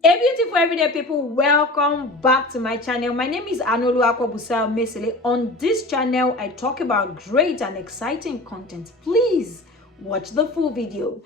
Hey beautiful everyday people, welcome back to my channel. My name is Mesele. On this channel I talk about great and exciting content. Please watch the full video.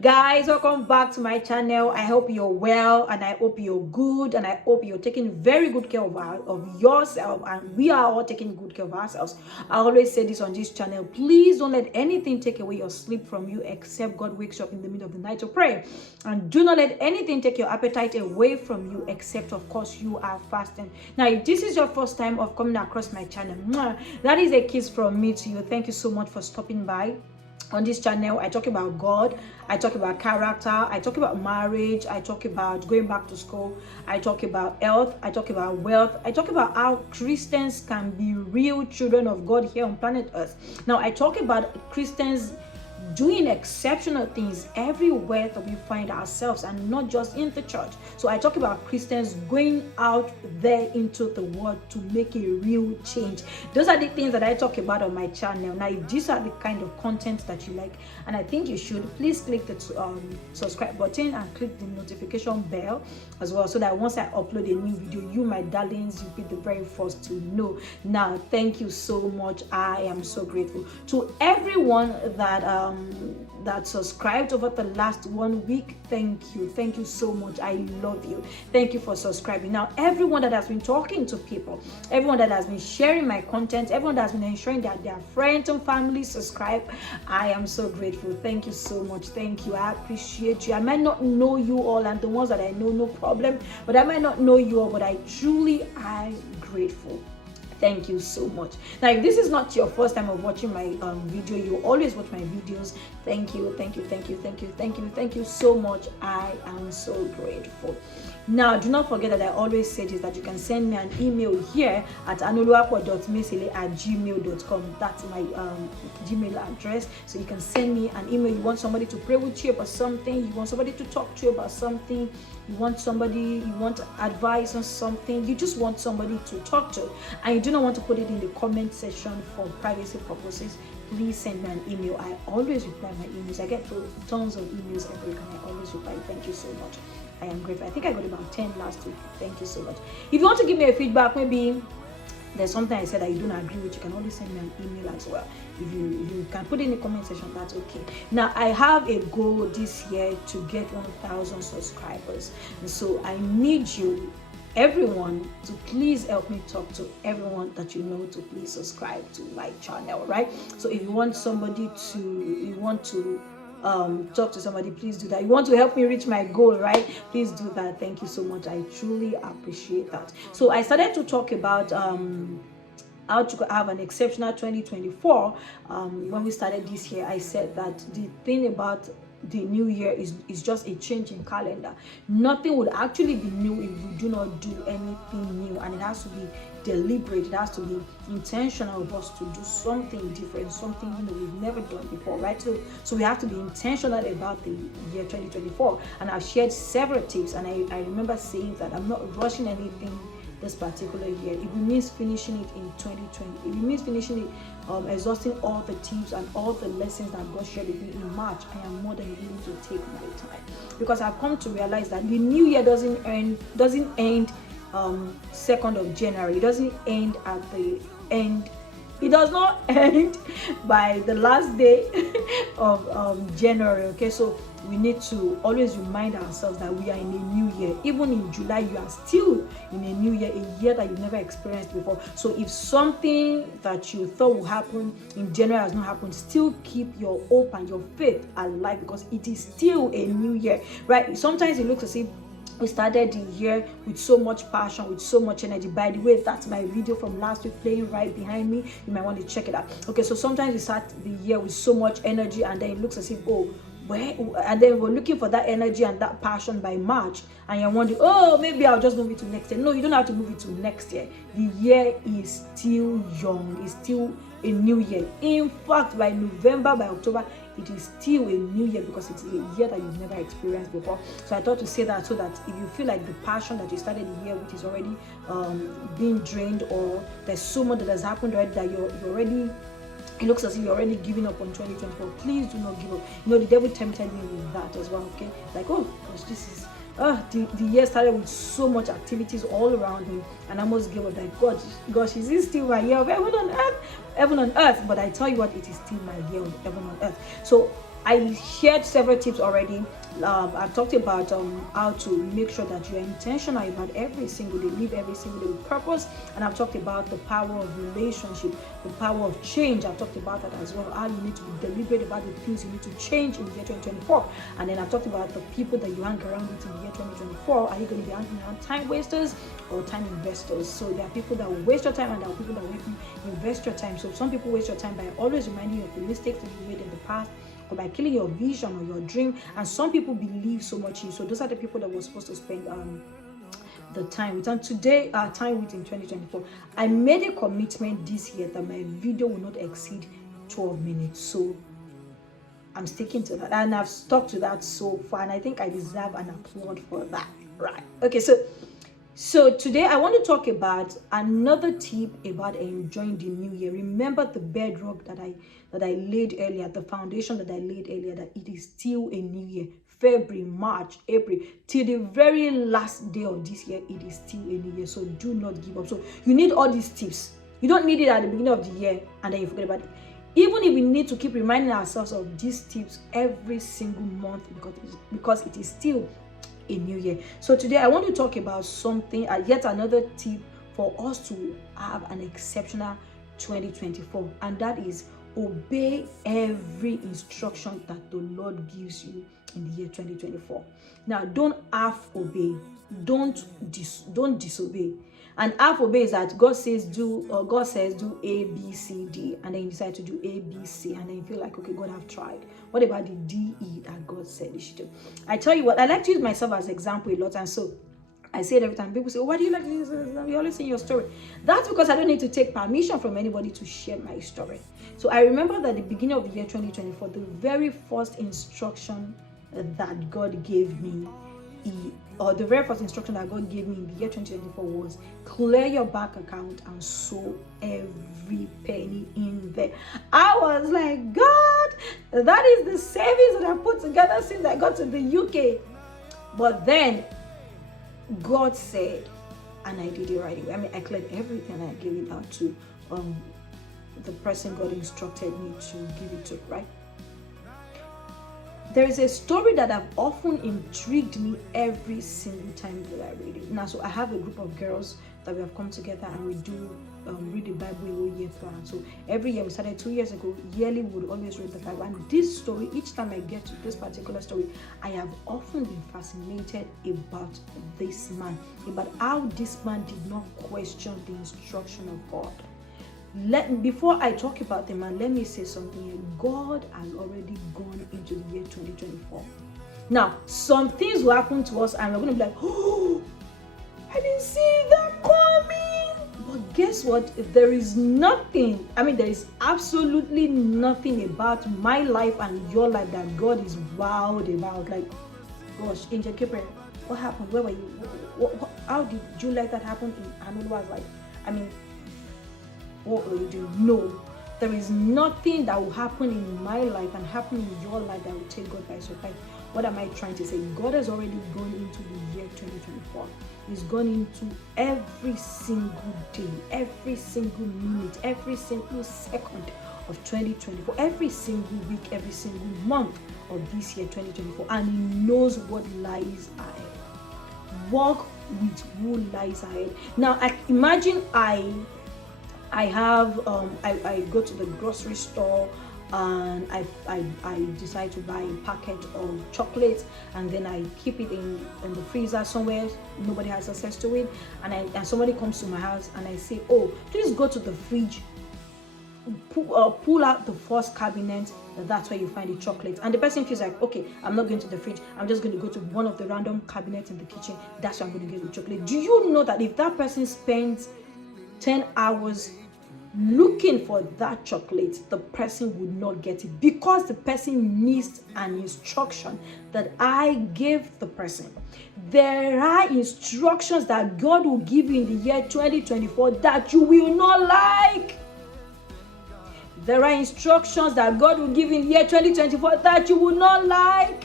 Guys, welcome back to my channel. I hope you're well and I hope you're good and I hope you're taking very good care of yourself, and we are all taking good care of ourselves. I always say this on this channel: please don't let anything take away your sleep from you except God wakes you up in the middle of the night to pray, and do not let anything take your appetite away from you except of course you are fasting. Now if this is your first time of coming across my channel, that is a kiss from me to you. Thank you so much for stopping by. On this channel I talk about God, I talk about character, I talk about marriage, I talk about going back to school, I talk about health, I talk about wealth, I talk about how Christians can be real children of God here on planet Earth. Now I talk about Christians doing exceptional things everywhere that we find ourselves, and not just in the church. So I talk about Christians going out there into the world to make a real change. Those are the things that I talk about on my channel. Now if these are the kind of content that you like, and I think you should, please click the subscribe button and click the notification bell as well, so that once I upload a new video, you my darlings, you'll be the very first to know. Now thank you so much. I am so grateful to everyone that subscribed over the last 1 week. Thank you so much. I love you. Thank you for subscribing. Now everyone that has been talking to people, everyone that has been sharing my content, everyone that has been ensuring that their friends and family subscribe, I am so grateful. Thank you so much. Thank you. I appreciate you. I might not know you all, and the ones that I know, no problem, but I might not know you all, but I truly am grateful. Thank you so much. Now if this is not your first time of watching my video, you always watch my videos. Thank you so much. I am so grateful. Now do not forget that I always say this, that you can send me an email here at anoluapo.mesele@gmail.com. that's my Gmail address. So you can send me an email. You want somebody to pray with you about something, you want somebody to talk to you about something, you want advice on something, you just want somebody to talk to, and you do not want to put it in the comment section for privacy purposes, please send me an email. I always reply my emails. I get tons of emails every week and I always reply. Thank you so much. I am grateful. I think I got about 10 last week. Thank you so much. If you want to give me a feedback, maybe there's something I said that you don't agree with, you can always send me an email as well. If you can put it in the comment section, that's okay. Now I have a goal this year to get 1,000 subscribers, and so I need you, everyone, to please help me talk to everyone that you know to please subscribe to my channel, right? So if you want to talk to somebody, please do that. You want to help me reach my goal, right? Please do that. Thank you so much. I truly appreciate that. So I started to talk about how to have an exceptional 2024. When we started this year, I said that the thing about the new year is just a change in calendar. Nothing would actually be new if we do not do anything new, and it has to be deliberate. It has to be intentional of us to do something different, something we've never done before, right? So we have to be intentional about the year 2024, and I've shared several tips, and I remember saying that I'm not rushing anything this particular year. If it means finishing it in 2020, if it means finishing it, exhausting all the tips and all the lessons that God shared with me in March, I am more than willing to take my time, because I've come to realize that the new year doesn't end 2nd of January. It doesn't end at the end. It does not end by the last day of January. Okay, so we need to always remind ourselves that we are in a new year. Even in July, you are still in a new year, a year that you've never experienced before. So if something that you thought would happen in January has not happened, still keep your hope and your faith alive, because it is still a new year, right? Sometimes it looks as if we started the year with so much passion, with so much energy. By the way, that's my video from last week playing right behind me. You might want to check it out. Okay, so sometimes we start the year with so much energy, and then it looks as if, and then we're looking for that energy and that passion by March, and you're wondering, maybe I'll just move it to next year. No, you don't have to move it to next year. The year is still young. It's still a new year. In fact, by November, by October, it is still a new year because it's a year that you've never experienced before. So I thought to say that so that if you feel like the passion that you started the year with is already being drained, or there's so much that has happened already that you're already, it looks as if you're already giving up on 2024. Please do not give up. The devil tempted me with that as well. Okay, like, oh gosh, this is the year started with so much activities all around me, and I almost gave up. Like, gosh, is this still my year of heaven on earth? Heaven on earth. But I tell you what, it is still my year of heaven on earth. So I shared several tips already. I've talked about how to make sure that you're intentional about every single day, live every single day with purpose. And I've talked about the power of relationship, the power of change. I've talked about that as well, how you need to be deliberate about the things you need to change in the year 2024. And then I've talked about the people that you hang around with in the year 2024. Are you going to be hanging around time wasters or time investors? So there are people that will waste your time, and there are people that will invest your time. So some people waste your time by always reminding you of the mistakes that you made in the past, or by killing your vision or your dream. And some people believe so much in you. So those are the people that we're supposed to spend the time with. And today, time with in 2024, I made a commitment this year that my video will not exceed 12 minutes. So I'm sticking to that, and I've stuck to that so far, and I think I deserve an applaud for that. Right? Okay, so today I want to talk about another tip about enjoying the new year. Remember the bedrock that I laid earlier, the foundation that I laid earlier, that it is still a new year. February, March, April, till the very last day of this year, it is still a new year. So do not give up. So you need all these tips. You don't need it at the beginning of the year and then you forget about it. Even if we need to keep reminding ourselves of these tips every single month, because it is still a new year. So today I want to talk about something, yet another tip for us to have an exceptional 2024, and that is obey every instruction that the Lord gives you in the year 2024. Now, don't half obey, don't disobey. And half obey is that God says do A, B, C, D, and then you decide to do A, B, C, and then you feel like, okay, God, I've tried. What about the D, E that God said you should do? I tell you what, I like to use myself as an example a lot, and so I say it every time. People say, oh, why do you like this? You always say your story. That's because I don't need to take permission from anybody to share my story. So I remember that at the beginning of the year 2024, the very first instruction that God gave me, the very first instruction that God gave me in the year 2024 was clear your bank account and sow every penny in there. I was like, God, that is the savings that I put together since I got to the UK. But then God said, and I did it right away. I mean, I cleared everything and I gave it out to the person God instructed me to give it to, right? There is a story that have often intrigued me every single time that I read it. Now, so I have a group of girls that we have come together and we do read the Bible a whole year plan. So every year, we started 2 years ago, yearly we would always read the Bible. And this story, each time I get to this particular story, I have often been fascinated about this man, about how this man did not question the instruction of God. Before I talk about the man, let me say something here. God has already gone into the year 2024. Now, some things will happen to us and we're going to be like, oh, I didn't see that coming. But guess what? There is nothing, there is absolutely nothing about my life and your life that God is wowed about. Like, gosh, Angel Gabriel, what happened? Where were you? How did you let that happen in Anula's life? What will you do? No, there is nothing that will happen in my life and happen in your life that will take God by surprise. What am I trying to say? God has already gone into the year 2024. He's gone into every single day, every single minute, every single second of 2024, every single week, every single month of this year 2024, and He knows what lies ahead. Walk with who lies ahead. Now, imagine I go to the grocery store and I decide to buy a packet of chocolates, and then I keep it in the freezer somewhere nobody has access to it, and somebody comes to my house and I say, oh, please go to the fridge, pull out the first cabinet, that's where you find the chocolates. And the person feels like, okay, I'm not going to the fridge, I'm just going to go to one of the random cabinets in the kitchen, that's where I'm going to get the chocolate. Do you know that if that person spends 10 hours looking for that chocolate, the person would not get it because the person missed an instruction that I gave the person. There are instructions that God will give you in the year 2024 that you will not like. There are instructions that God will give in the year 2024 that you will not like.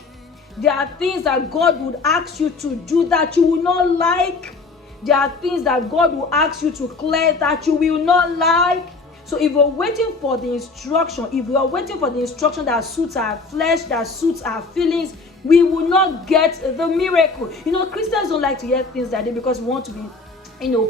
There are things that God would ask you to do that you will not like. There are things that God will ask you to clear that you will not like. So if you're waiting for the instruction, if you are waiting for the instruction that suits our flesh, that suits our feelings, we will not get the miracle. Christians don't like to hear things like that because we want to be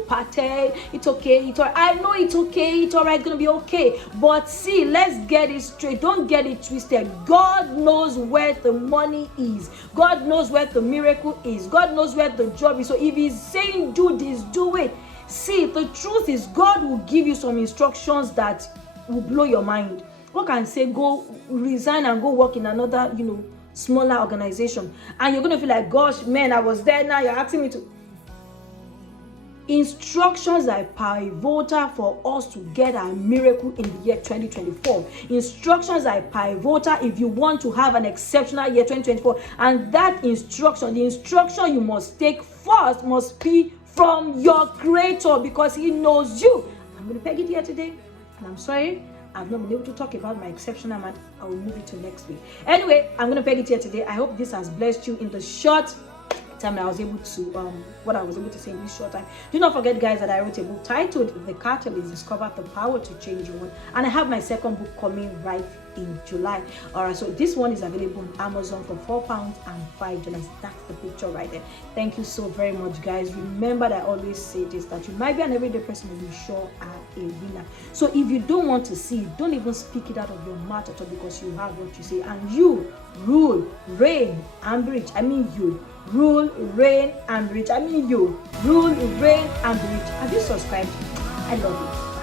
parted. It's okay. I know it's okay. It's all right. It's going to be okay. But see, let's get it straight. Don't get it twisted. God knows where the money is. God knows where the miracle is. God knows where the job is. So if he's saying do this, do it. See, the truth is God will give you some instructions that will blow your mind. God can say, go resign and go work in another, smaller organization. And you're going to feel like, gosh, man, I was there. Now you're asking me to. Instructions are pivotal for us to get our miracle in the year 2024. Instructions are pivotal if you want to have an exceptional year 2024. And that instruction, the instruction you must take first must be from your Creator because He knows you. I'm going to peg it here today. And I'm sorry, I've not been able to talk about my exceptional man. I will move it to next week. Anyway, I'm going to peg it here today. I hope this has blessed you in the short time I was able to what I was able to say in this short time. Do not forget, guys, that I wrote a book titled The Catalyst: Discover the Power to Change Your World, and I have my second book coming right in July. All right, so this one is available on Amazon for £4 and $5. That's the picture right there. Thank you so very much, guys. Remember that I always say this, that you might be an everyday person, but you sure are a winner. So if you don't want to see it, don't even speak it out of your mouth at all, because you have what you say, and you rule, reign, and be rich. I mean you. Rule, reign, and be rich. I mean you. Rule, reign, and be rich. Have you subscribed? I love it.